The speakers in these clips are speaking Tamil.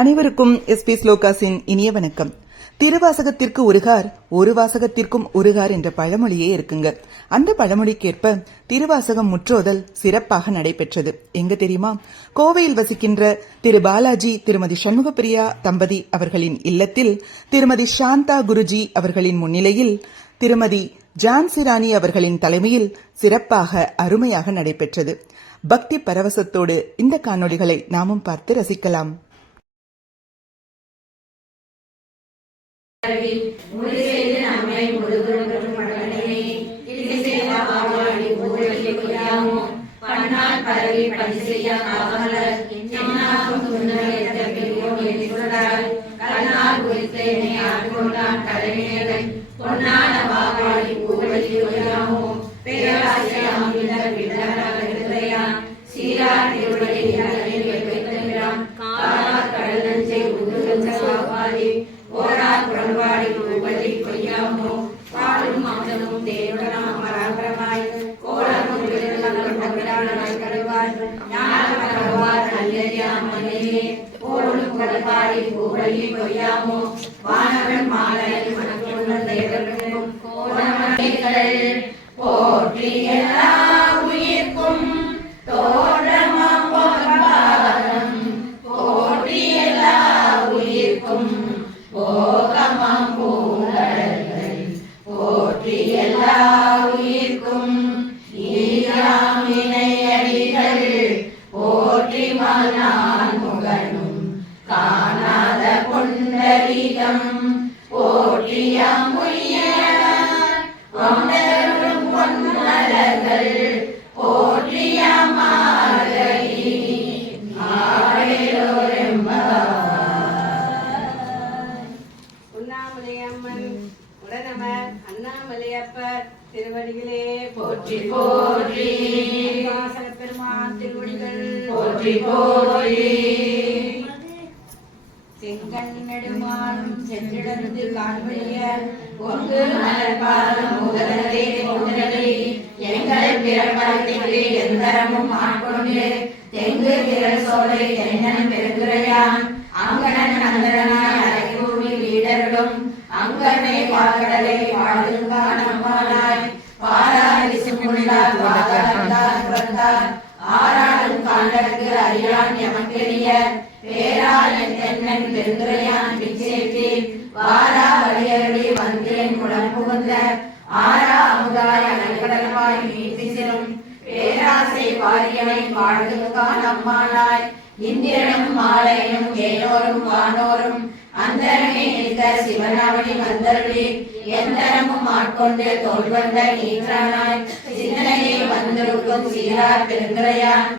அனைவருக்கும் எஸ்பி ஸ்லோகாஸின் இனிய வணக்கம். திருவாசகத்திற்கு ஒருகார் ஒரு வாசகத்திற்கும் ஒருகார் என்ற பழமொழியே இருக்குங்க. அந்த பழமொழிக்கேற்ப திருவாசகம் முற்றோதல் சிறப்பாக நடைபெற்றது. எங்க தெரியுமா? கோவையில் வசிக்கின்ற திரு பாலாஜி திருமதி சண்முகப்பிரியா தம்பதி அவர்களின் இல்லத்தில் திருமதி சாந்தா குருஜி அவர்களின் முன்னிலையில் திருமதி ஜான்சி ராணி அவர்களின் தலைமையில் சிறப்பாக அருமையாக நடைபெற்றது. பக்தி பரவசத்தோடு இந்த காணொளிகளை நாமும் பார்த்து ரசிக்கலாம். திருவடிகளே போற்றி போற்றி. பெருமான் திருவடிகள் போற்றி போற்றி. செங்கண் நெடுமாலும் சென்றிடந்து காண்பழிய பொங்கு மலர்பாதம் முதலே போன்றதை எங்கள் பிறப்பதற்கு எந்தரமும் ஆட்கொண்டு தெங்கு திரள் சோலை தென்னன் பெருந்துரையான் அங்கணன் நந்தனாய் அரைகூடி வீடர்களும் அங்கமே வாக்கடலை வாழ்ந்துங்கா நம்மானாய் பாராய் விசுமுள்ளார் வாதார் பிறந்தார் ஆறாடும் காண்டற்கு அறியான் எமக்கெரிய பேரான் தென்னன் பெருந்துரையான் பிச்சேற்றி வாரா வழியருளி வந்தேன் குளம் புகுந்த ஆரா அமுதாய் அனைக்கடல்வாய் மீட்டிசிலும் பேராசை வாரியனை வாழ்ந்துங்கா நம்மானாய் இந்திரனும் மாலையும் ஏனோரும் வானோரும் அந்தரமே நிற்க சிவனாவணி வந்தருளி எந்தரமும் ஆட்கொண்டு தோல்வந்த நீற்றானாய் சிந்தனையை வந்திருக்கும் சீரார் பெருந்துரையான்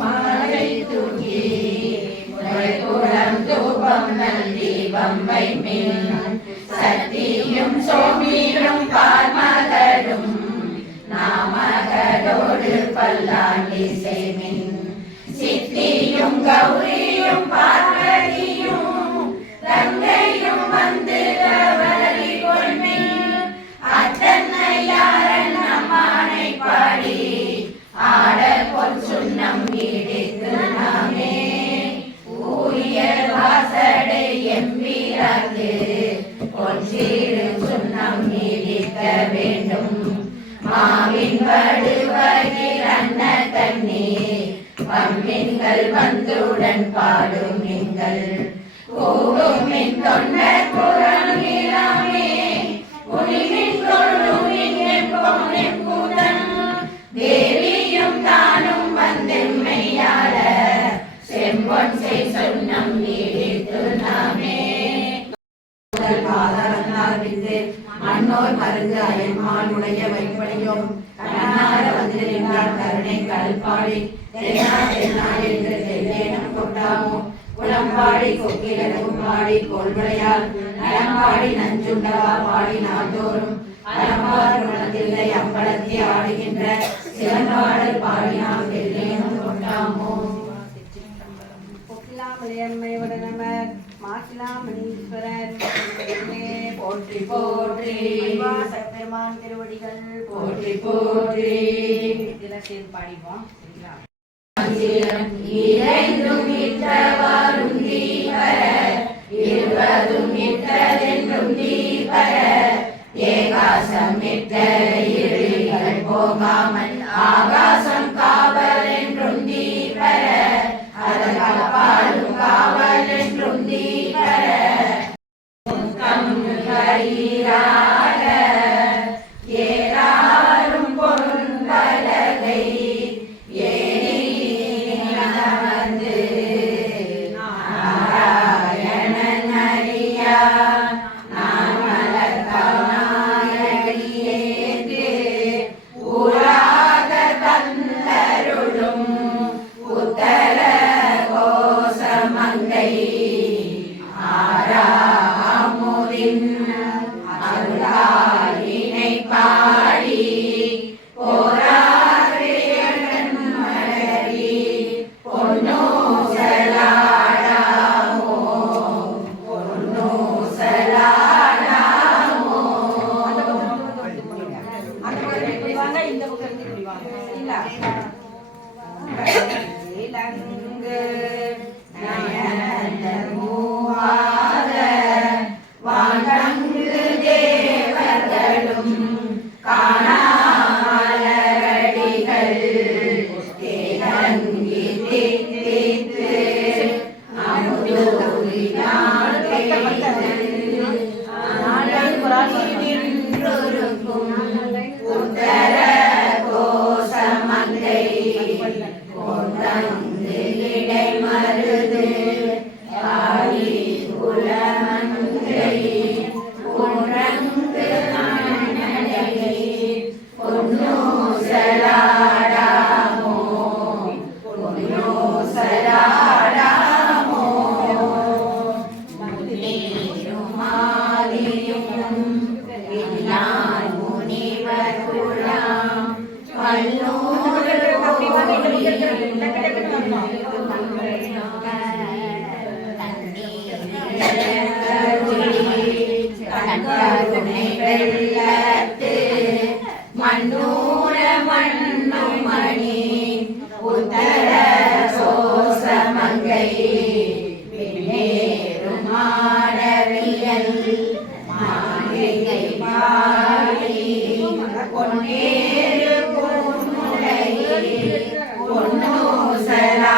மாலை தூக்கி தூபம் நல்கி பம்பை மின் சத்தியும் சோமியும் பார்மகடும் நாமகடோடு பல்லாண்டி செய்மின் சித்தியும் கௌரியும் பார்வதியும் கங்கையும் வந்து கவரி கொள்மின் அத்தன்னையாரன் நம்மானை பாடி ஆட பொன் சுண்ணம் ஈடித்து நாமே ஊரிய வாசடை எம்பீராக்கு பொன்சீடு சுண்ணம் ஈடிக்க வேண்டும் மாவின் வடுவகில் அன்ன தண்ணீர் பம்மின்கள் வந்துடன் பாடும் நீங்கள் கூடும் மின் தொண்டர் புறமிலாமே உனிமின் கொள்ளுமின் எப்போனெப்பூதன் தேவியும் தானும் வந்தெம்மையாள செம்பொன் செய் சொன்னம் நீடித்து நாமே மன்னோர் மருந்து அயன்மான் உடைய வைப்படையும் கண்ணார வந்து நின்றார் கருணை கல்பாடி என்று தெல்லேனம் கொண்டாமோ குளம்பாடி கொக்கிலும் பாடி கொள்வளையால் நலம்பாடி நஞ்சுண்டவா பாடி நாள்தோறும் அலம்பார் குளத்தில்லை அம்பலத்தி ஆடுகின்ற சிலம்பாடல் பாடி நாம் தெல்லேனம் கொண்டாமோ. மலையம்மையுடனமர் மாசிலாமணீஸ்வரர் போற்றி போற்றி. பெருமான் திருவடிகள் போற்றி போற்றி. பாடிவோம். இறைந்தும் இட்டவாறும் தீபர இருவதும் இட்டதென்றும் தீபர ஏகாசம் இட்ட இருளிகள் போகாமல் ஆகாசம் காவல் என்றும் தீபர அதற்கப்பாலும் காவல் என்றும் தீபர கயிறாக ஏறாரும் பொன்பலகை ஏறி அமர்ந்து நாராயணன் அறியா நான் மலர்காயடியேற்று ஊராக தந்தருளும் உத்தர கோசமங்கை ஆராமுதின் அருளாயினை பாடி போராடுடன் மலரி பொன்னூசலாடாமோ பொன்னூசலாடாமோ இந்த இலங்கு நயன மூவாத வானங்கு தேவர்களும் காணாமலரடிகள் தேலங்கி தித்தித்து அமுதூரினால் நின்றொருக்கும் உத்தர கோசமங்கை கொண்டங்கு இடை மருது ஆடி குலமங்கை பொன்றங்கு நடை பொன்னூசலாடாமோ பொன்னூசலாடாமோ முன்னேறும் மாதியும் இல்லான் முனிவர் குலாம் பல்லூர் கண்கருணை வெள்ளத்து மண்ணூர மண்ணும் மணி உத்தர சோசமங்கை பின்னேறும் மாடவியல் மாளிகை பாடி பொன்னேறு பொன்முலை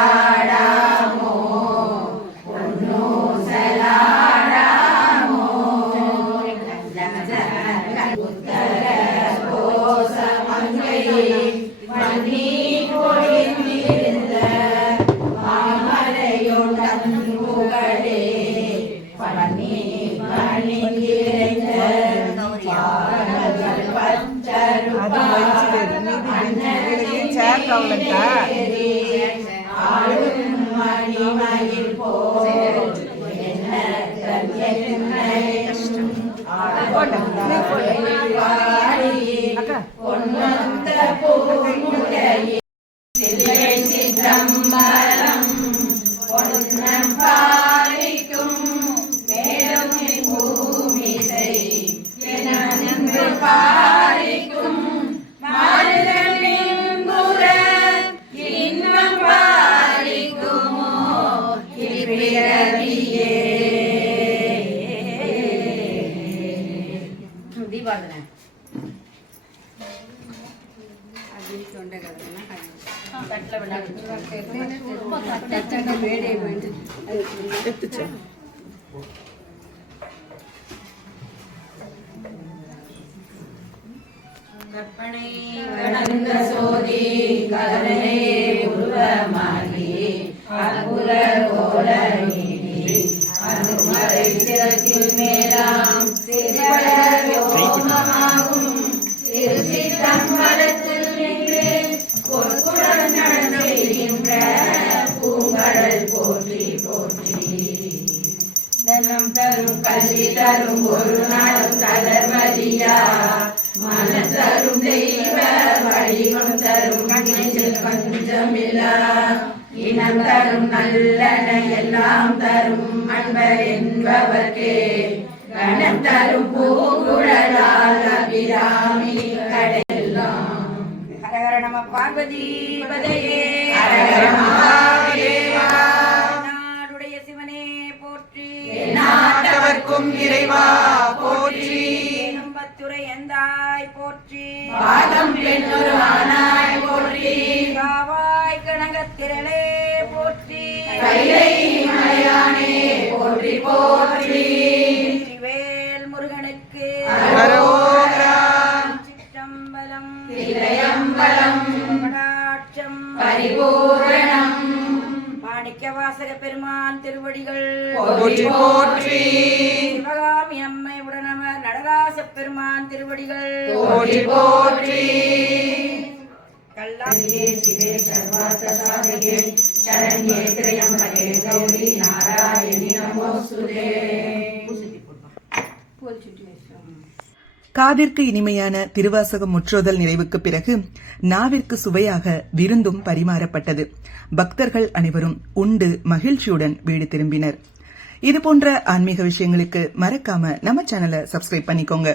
பொன்னூசலாடாமோ பொன்னூசலாடாமோ உத்தர கோசமங்கை மணி பொழிந்திருந்த மாமலையுடன் புகழே பண்ணி பணிந்திருந்த பாவங்கள் பச்சருப்பா ஆளும் மணிமயில் போல் என்ன பொன்னந்த பூமுடையே சிற்றம்பலம் பொன்னம் பாலிக்கும் மேலும் பூமிசை என்று பாலிக்கும் மாறுதலின் புற இன்னும் பாலிக்குமோ இப்பிறவியே தீபாவளி கற்பனை கடந்த சோதி கருணை உருவமாகி அற்புத கோல நீதி அருமறை சிறத்தில் மேலாம் சிறுவலோகமாகும் திருச்சிற்றம்பலத்தில் நின்று பொற்குடன் நடந்துகின்ற பூங்கடல் போற்றி போற்றி தனம் தரும் கல்வி தரும் ஒரு நாளும் தளர்வதியா மனம் தரும் தெய்வ வடிவம் தரும் நெஞ்சில் பஞ்சமில்லா இனம் தரும் நல்லன எல்லாம் தரும் அன்பர் என்பவர்க்கே கணம் தரும் பூங்குழலால் அபிராமி கடையெல்லாம். ஹர ஹர நம பார்வதி பதையே. பெருமானாய் போற்றி காவாய் கனகத்திரளே போற்றி கைலை மலையானே போற்றி போற்றி வேல் முருகனுக்கு அரோகரா சிற்றம்பலம் தில்லையம்பலம் கடாட்சம் பரிபூரணம் மாணிக்க வாசக பெருமான் திருவடிகள் போற்றி போற்றி சிவகாமி அம்மை உடனமர் நடராச பெருமான் திருவடிகள் போற்றி போற்றி கல்லா சிவே சர்வார்த்த சாதகே சரண்யே திரையம்பகே கௌரி நாராயணி நமோஸ்துதே. காதிற்கு இனிமையான திருவாசகம் முற்றோதல் நிறைவுக்கு பிறகு நாவிற்கு சுவையாக விருந்தும் பரிமாறப்பட்டது. பக்தர்கள் அனைவரும் உண்டு மகிழ்ச்சியுடன் வீடு திரும்பினர். இதுபோன்ற ஆன்மீக விஷயங்களுக்கு மறக்காம நம்ம சேனலை சப்ஸ்கிரைப் பண்ணிக்கோங்க.